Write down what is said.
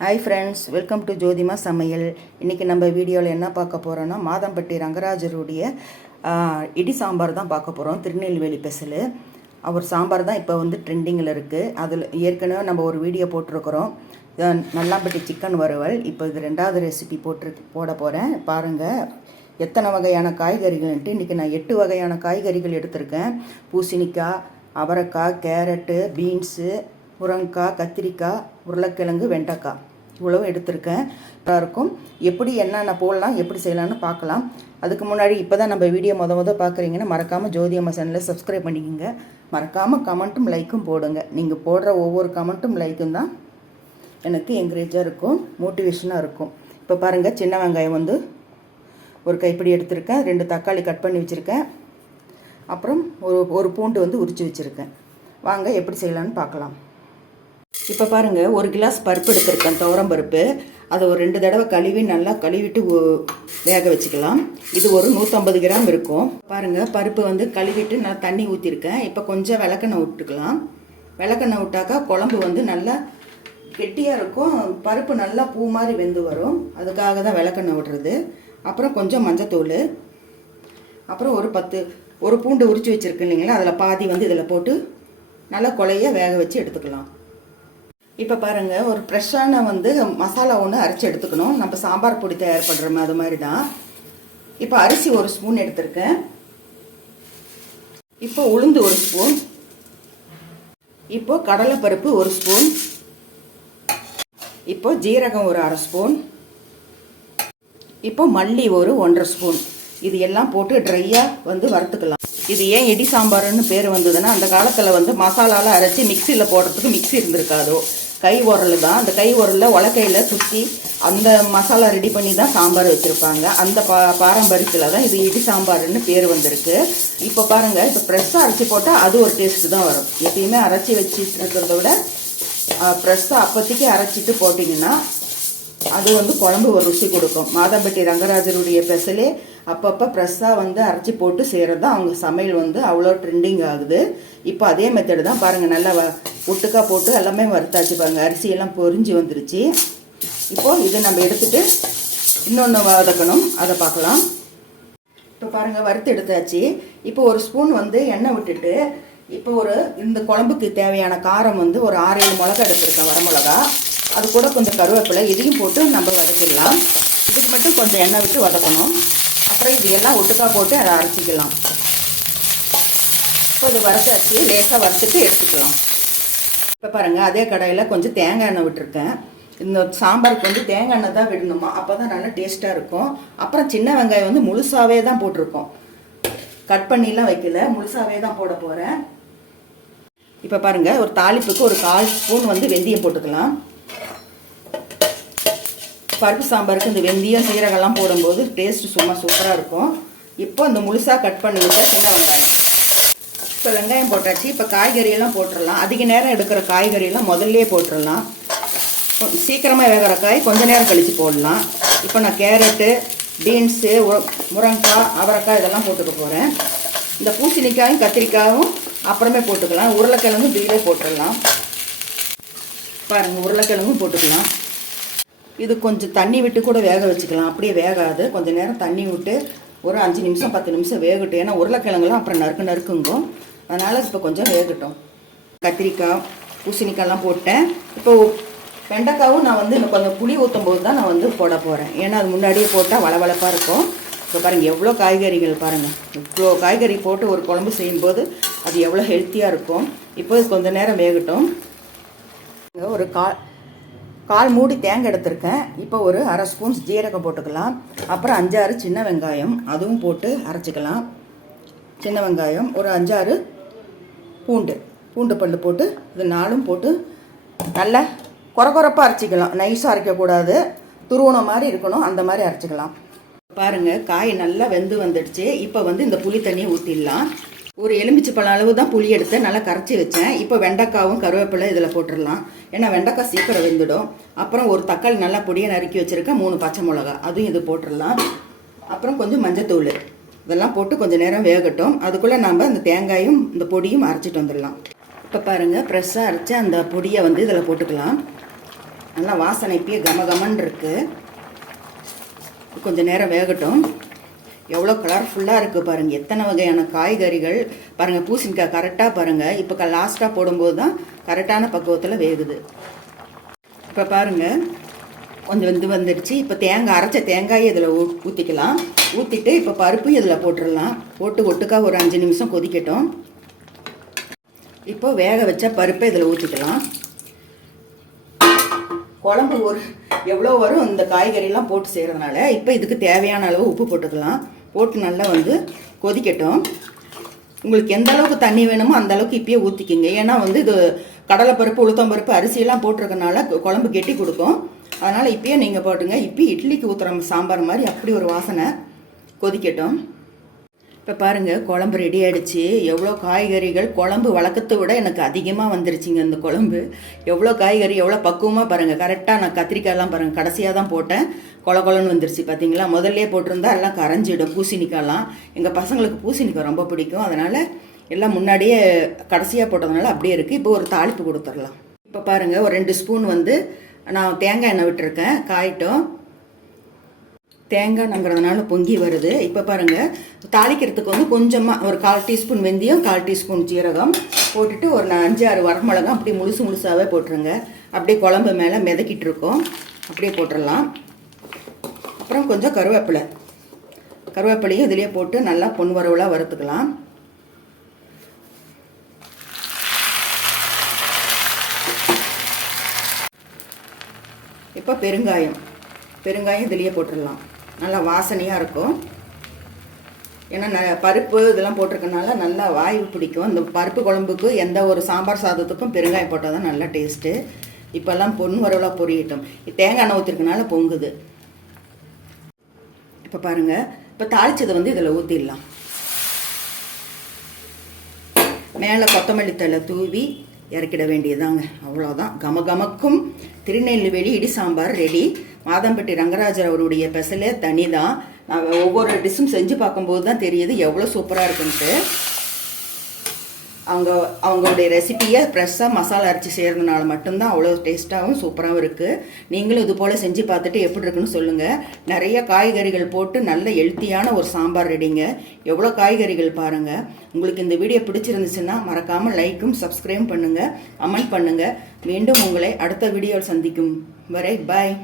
Hi friends welcome to Jothima Samayal. இன்றைக்கி நம்ம வீடியோவில் என்ன பார்க்க போகிறோன்னா மாதம்பட்டி ரங்கராஜருடைய இடி சாம்பார் தான் பார்க்க போகிறோம் திருநெல்வேலி பெசல். அவர் சாம்பார் தான் இப்போ வந்து ட்ரெண்டிங்கில் இருக்குது அதில் ஏற்கனவே நம்ம ஒரு வீடியோ போட்டிருக்கிறோம். நல்லாம்பட்டி சிக்கன் வறுவல். இப்போ இது ரெண்டாவது ரெசிபி போட்டு போட போகிறேன் பாருங்கள் எத்தனை வகையான காய்கறிகள்ன்ட்டு இன்றைக்கி நான் எட்டு வகையான காய்கறிகள் எடுத்திருக்கேன். பூசணிக்காய் அவரைக்காய் கேரட்டு பீன்ஸு முருங்கைக்காய் கத்திரிக்காய் உருளைக்கிழங்கு வெண்டைக்காய். இவ்வளவு எடுத்திருக்கேன். இருக்கும். எப்படி என்னென்ன போடலாம் எப்படி செய்யலாம்னு பார்க்கலாம். அதுக்கு முன்னாடி இப்போ தான் நம்ம வீடியோ மொதல் மொதல் பார்க்குறீங்கன்னா மறக்காமல் ஜோதி அம்மா சேனலை சப்ஸ்கிரைப் பண்ணிக்கோங்க. மறக்காமல் கமெண்ட்டும் லைக்கும் போடுங்க. நீங்கள் போடுற ஒவ்வொரு கமெண்ட்டும் லைக்கும் தான் எனக்கு என்கரேஜாக இருக்கும் மோட்டிவேஷனாக இருக்கும். இப்போ பாருங்கள் சின்ன வெங்காயம் வந்து ஒரு கைப்பிடி எடுத்திருக்கேன். ரெண்டு தக்காளி கட் பண்ணி வச்சுருக்கேன். அப்புறம் ஒரு ஒரு பூண்டு வந்து உரித்து வச்சுருக்கேன். வாங்க எப்படி செய்யலாம்னு பார்க்கலாம். இப்போ பாருங்கள் ஒரு கிளாஸ் பருப்பு எடுத்திருக்கேன் துவரம் பருப்பு. அதை ஒரு ரெண்டு தடவை கழுவி நல்லா கழுவிட்டு வேக வச்சுக்கலாம். இது ஒரு நூற்றம்பது கிராம் இருக்கும். பாருங்கள் பருப்பு வந்து கழுவிட்டு நான் தண்ணி ஊற்றிருக்கேன் இப்போ கொஞ்சம் விளக்கெண்ணெய் விட்டுக்கலாம் விளக்கெண்ணெய் விட்டாக்கா குழம்பு வந்து நல்லா கெட்டியாக இருக்கும். பருப்பு நல்லா பூ மாதிரி வெந்து வரும். அதுக்காக தான் விளக்கெண்ணெய் விடுறது அப்புறம் கொஞ்சம் மஞ்சத்தூள். அப்புறம் ஒரு பத்து ஒரு பூண்டு உரிச்சு வச்சுருக்கேன் இல்லைங்களா? அதில் பாதி வந்து இதில் போட்டு நல்லா கொலைய வேக வச்சு எடுத்துக்கலாம். இப்போ பாருங்கள் ஒரு ஃப்ரெஷ்ஷான வந்து மசாலா ஒன்று அரைச்சி எடுத்துக்கணும். நம்ம சாம்பார் பொடி தயார் பண்ணுறோமே அது மாதிரி தான் இப்போ அரிசி ஒரு ஸ்பூன் எடுத்திருக்கேன். இப்போ உளுந்து ஒரு ஸ்பூன் இப்போ கடலைப்பருப்பு ஒரு ஸ்பூன் இப்போ ஜீரகம் ஒரு அரை ஸ்பூன் இப்போ மல்லி ஒரு ஒன்றரை ஸ்பூன் இது எல்லாம் போட்டு ட்ரையாக வந்து வறுத்துக்கலாம். இது ஏன் இடி சாம்பார்னு பேர் வந்ததுன்னா அந்த காலத்தில் வந்து மசாலாலாம் அரைச்சி மிக்சியில் போடுறதுக்கு மிக்ஸி இருந்திருக்காதோ. கை உரல் தான். அந்த கை உரலில் உலக்கையில் சுற்றி அந்த மசாலா ரெடி பண்ணி தான் சாம்பார் வச்சுருப்பாங்க. அந்த பா பாரம்பரியத்தில் தான் இது இடி சாம்பார்னு பேர் வந்திருக்கு. இப்போ பாருங்கள் இப்போ ஃப்ரெஷ்ஷாக அரைச்சி போட்டால் அது ஒரு டேஸ்ட்டு தான் வரும். எப்பயுமே அரைச்சி வச்சுட்டு இருக்கிறத விட ஃப்ரெஷ்ஷாக அப்போதைக்கு அரைச்சிட்டு போட்டிங்கன்னா அது வந்து குழம்பு ஒரு ருசி கொடுக்கும். மாதம்பட்டி ரங்கராஜருடைய பெசலே அப்பப்போ ஃப்ரெஷ்ஷாக வந்து அரைச்சி போட்டு செய்கிறது தான் அவங்க சமையல் வந்து அவ்வளோ ட்ரெண்டிங் ஆகுது. இப்போ அதே மெத்தடு தான் பாருங்கள் நல்லா வ ஒட்டுக்கா போட்டு எல்லாமே வறுத்தாச்சு பாருங்கள் அரிசியெல்லாம் பொறிஞ்சு வந்துருச்சு. இப்போது இதை நம்ம எடுத்துகிட்டு இன்னொன்று வதக்கணும். அதை பார்க்கலாம். இப்போ பாருங்கள் வறுத்து எடுத்தாச்சு. இப்போ ஒரு ஸ்பூன் வந்து எண்ணெய் விட்டுட்டு இப்போ ஒரு இந்த குழம்புக்கு தேவையான காரம் வந்து ஒரு ஆறு ஏழு மிளகா எடுத்துருக்கேன் வரமிளகா அது கூட கொஞ்சம் கருவேப்பிலை இதையும் போட்டு நம்ம வதக்கிடலாம். இதுக்கு மட்டும் கொஞ்சம் எண்ணெய் விட்டு வதக்கணும். அப்புறம் இது எல்லாம் ஒட்டுக்கா போட்டு அதை அரைச்சிக்கலாம். இப்போ இது வறுத்தாச்சு. லேசாக வறுத்துட்டு எடுத்துக்கலாம். இப்போ பாருங்கள் அதே கடாயில் கொஞ்சம் தேங்காய் எண்ணெய் விட்டுருக்கேன். இந்த சாம்பாருக்கு வந்து தேங்காய் எண்ணெய் தான் விடணுமா? அப்போ தான் நல்லா டேஸ்ட்டாக இருக்கும். அப்புறம் சின்ன வெங்காயம் வந்து முழுசாகவே தான் போட்டிருக்கோம். கட் பண்ணிலாம் வைக்கல முழுசாகவே தான் போட போகிறேன் இப்போ பாருங்கள் ஒரு தாளிப்புக்கு ஒரு கால் ஸ்பூன் வந்து வெந்தயம் போட்டுக்கலாம். பருப்பு சாம்பாருக்கு இந்த வெந்தயம் சீரகம்லாம் போடும்போது டேஸ்ட்டு சும்மா சூப்பராக இருக்கும். இப்போ இந்த முழுசாக கட் பண்ணி விட்ட சின்ன வெங்காயம். இப்போ வெங்காயம் போட்டாச்சு இப்போ காய்கறியெல்லாம் போட்டுடலாம். அதிக நேரம் எடுக்கிற காய்கறியெல்லாம் முதல்லே போட்டுடலாம். சீக்கிரமாக வேகிற காய் கொஞ்சம் நேரம் கழித்து போடலாம். இப்போ நான் கேரட்டு பீன்ஸு முருங்கைக்காய் அவரைக்காய் இதெல்லாம் போட்டுக்க போகிறேன் இந்த பூசணிக்காயும் கத்திரிக்காயும் அப்புறமே போட்டுக்கலாம். உருளைக்கிழங்கும் பீலே போட்டுடலாம். பாருங்கள் உருளைக்கிழங்கும் போட்டுக்கலாம். இது கொஞ்சம் தண்ணி விட்டு கூட வேக வச்சுக்கலாம். அப்படியே வேகாது. கொஞ்சம் நேரம் தண்ணி விட்டு ஒரு அஞ்சு நிமிஷம் பத்து நிமிஷம் வேகட்டும். ஏன்னா உருளைக்கிழங்குலாம் அப்புறம் நறுக்கு நறுக்குங்கும். அதனால் இப்போ கொஞ்சம் வேகட்டும். கத்திரிக்காய் பூசணிக்காய்லாம் போட்டேன். இப்போ வெண்டைக்காவும் நான் வந்து இன்னும் கொஞ்சம் புளி ஊற்றும் போது தான் நான் வந்து போட போகிறேன் ஏன்னா அது முன்னாடியே போட்டால் வளவளப்பாக இருக்கும். இப்போ பாருங்கள் எவ்வளோ காய்கறிகள் பாருங்கள் இவ்வளோ காய்கறி போட்டு ஒரு குழம்பு செய்யும்போது அது எவ்வளோ ஹெல்த்தியாக இருக்கும். இப்போ கொஞ்சம் நேரம் வேகட்டும். ஒரு கால் கால் மூடி தேங்காய் எடுத்திருக்கேன். இப்போ ஒரு அரை ஸ்பூன் ஜீரகம் போட்டுக்கலாம். அப்புறம் அஞ்சாறு சின்ன வெங்காயம் அதுவும் போட்டு அரைச்சிக்கலாம். சின்ன வெங்காயம் ஒரு அஞ்சாறு பூண்டு பூண்டு பல் போட்டு இது நாலும் போட்டு நல்லா குறகுறப்பாக அரைச்சிக்கலாம். நைஸாக அரைக்கக்கூடாது. துருவணம் மாதிரி இருக்கணும். அந்த மாதிரி அரைச்சிக்கலாம். பாருங்கள் காய் நல்லா வெந்து வந்துடுச்சு. இப்போ வந்து இந்த புளி தண்ணியை ஊற்றிடலாம் ஒரு எலுமிச்சை பழம் அளவு தான் புளி எடுத்து நல்லா கரைச்சி வச்சேன். இப்போ வெண்டைக்காவும் கருவேப்பிலை இதில் போட்டுடலாம். ஏன்னா வெண்டைக்காய் சீக்கிரம் வெந்துடும். அப்புறம் ஒரு தக்காளி நல்லா பொடியை நறுக்கி வச்சுருக்கேன் மூணு பச்சை மிளகா அதுவும் இது போட்டுடலாம். அப்புறம் கொஞ்சம் மஞ்சத்தூள். இதெல்லாம் போட்டு கொஞ்சம் நேரம் வேகட்டும். அதுக்குள்ளே நம்ம அந்த தேங்காயும் இந்த பொடியும் அரைச்சிட்டு வந்துடலாம். இப்போ பாருங்கள் ஃப்ரெஷ்ஷாக அரைச்சி அந்த பொடியை வந்து இதில் போட்டுக்கலாம். நல்லா வாசனை இப்பயே கம கமன்னு கொஞ்சம் நேரம் வேகட்டும். எவ்வளோ கலர்ஃபுல்லாக இருக்குது பாருங்கள் எத்தனை வகையான காய்கறிகள். பாருங்கள் பூசணிக்காய் கரெக்டாக பாருங்கள் இப்போ லாஸ்ட்டாக போடும்போது தான் கரெக்டான பக்குவத்தில் வேகுது. இப்போ பாருங்கள் கொஞ்சம் வந்து வந்துடுச்சு. இப்போ தேங்காய் அரைச்ச தேங்காயை இதில் ஊ ஊற்றிக்கலாம் ஊற்றிட்டு இப்போ பருப்பு இதில் போட்டுடலாம். போட்டு ஒட்டுக்கா ஒரு அஞ்சு நிமிஷம் கொதிக்கட்டும். இப்போ வேக வச்ச பருப்பை இதில் ஊற்றிக்கலாம் குழம்பு ஒரு எவ்வளோ வரும்? இந்த காய்கறிலாம் போட்டு செய்கிறதுனால இப்போ இதுக்கு தேவையான அளவு உப்பு போட்டுக்கலாம். போட்டு நல்லா வந்து கொதிக்கட்டும். உங்களுக்கு எந்த அளவுக்கு தண்ணி வேணுமோ அந்த அளவுக்கு இப்பயே ஊற்றிக்கிங்க ஏன்னா வந்து இது கடலைப்பருப்பு உளுத்தம்பருப்பு அரிசியெல்லாம் போட்டிருக்கனால குழம்பு கெட்டி கொடுக்கும். அதனால் இப்போயே நீங்கள் போட்டுங்க. இப்போ இட்லிக்கு ஊற்றுற சாம்பார் மாதிரி அப்படி ஒரு வாசனை கொதிக்கட்டும். இப்போ பாருங்கள் குழம்பு ரெடி ஆகிடுச்சி எவ்வளோ காய்கறிகள் குழம்பு வழக்கத்தை விட எனக்கு அதிகமாக வந்துருச்சுங்க இந்த குழம்பு. எவ்வளோ காய்கறி எவ்வளோ பக்குவமாக பாருங்கள் கரெக்டாக நான் கத்திரிக்காயெல்லாம் பாருங்கள் கடைசியாக தான் போட்டேன். கொல கொலன்னு வந்துருச்சு பார்த்தீங்களா முதல்லே போட்டிருந்தா எல்லாம் கரைஞ்சிடும் பூசணிக்காயெல்லாம் எங்கள் பசங்களுக்கு பூசணிக்காய் ரொம்ப பிடிக்கும். அதனால் எல்லாம் முன்னாடியே கடைசியாக போட்டதுனால அப்படியே இருக்குது இப்போ ஒரு தாளிப்பு கொடுத்துடலாம். இப்போ பாருங்கள் ஒரு ரெண்டு ஸ்பூன் வந்து நான் தேங்காய் எண்ணெய் விட்டுருக்கேன் காயிட்டும். தேங்காய் நங்குறதுனால பொங்கி வருது. இப்போ பாருங்கள் தாளிக்கிறதுக்கு வந்து கொஞ்சமாக ஒரு கால் டீஸ்பூன் வெந்தயம் கால் டீஸ்பூன் ஜீரகம் போட்டுட்டு ஒரு அஞ்சு ஆறு வரமிளகம் அப்படியே முழுசு முழுசாகவே போட்டுருங்க. அப்படியே குழம்பு மேலே மிதக்கிட்டு இருக்கோம். அப்படியே போட்டுடலாம். அப்புறம் கொஞ்சம் கருவேப்பிலை. கருவேப்பிலையும் இதிலே போட்டு நல்லா பொன் வரவலாக வறுத்துக்கலாம். இப்போ பெருங்காயம். பெருங்காயம் இதுலேயே போட்டுடலாம். நல்லா வாசனையாக இருக்கும். ஏன்னா ந- பருப்பு இதெல்லாம் போட்டிருக்கனால நல்லா வாய்வு பிடிக்கும். இந்த பருப்பு குழம்புக்கு எந்த ஒரு சாம்பார் சாதத்துக்கும் பெருங்காயம் போட்டால் தான் நல்லா டேஸ்ட்டு. இப்போல்லாம் பொன் வரவலாக பொரியட்டும். தேங்காய் எண்ணெய் ஊற்றிருக்கனால பொங்குது. இப்போ பாருங்கள் இப்போ தாளிச்சதை வந்து இதில் ஊற்றிடலாம் மேலே கொத்தமல்லி தழை தூவி இறக்கிட வேண்டியதாங்க அவ்வளோதான் கமகமக்கும் திருநெல்வேலி இடி சாம்பார் ரெடி மாதம்பட்டி ரங்கராஜர் அவருடைய பெசலே தனி தான் நான் ஒவ்வொரு டிஷ்ஷும் செஞ்சு பார்க்கும்போது தான் தெரியுது எவ்வளோ சூப்பராக இருக்குன்ட்டு. அவங்க அவங்களுடைய ரெசிபியை ஃப்ரெஷ்ஷாக மசாலா அரைச்சி செய்கிறதுனால மட்டும்தான் அவ்வளோ டேஸ்ட்டாகவும் சூப்பராகவும் இருக்குது நீங்களும் இது போல் செஞ்சு பார்த்துட்டு எப்படி இருக்குன்னு சொல்லுங்கள் நிறைய காய்கறிகள் போட்டு நல்ல ஹெல்த்தியான ஒரு சாம்பார் ரெடிங்க எவ்வளோ காய்கறிகள் பாருங்கள் உங்களுக்கு இந்த வீடியோ பிடிச்சிருந்துச்சுன்னா மறக்காமல் லைக்கும் சப்ஸ்கிரைப் பண்ணுங்கள் கமெண்ட் பண்ணுங்கள் மீண்டும் உங்களை அடுத்த வீடியோவில் சந்திக்கும் வரை பாய்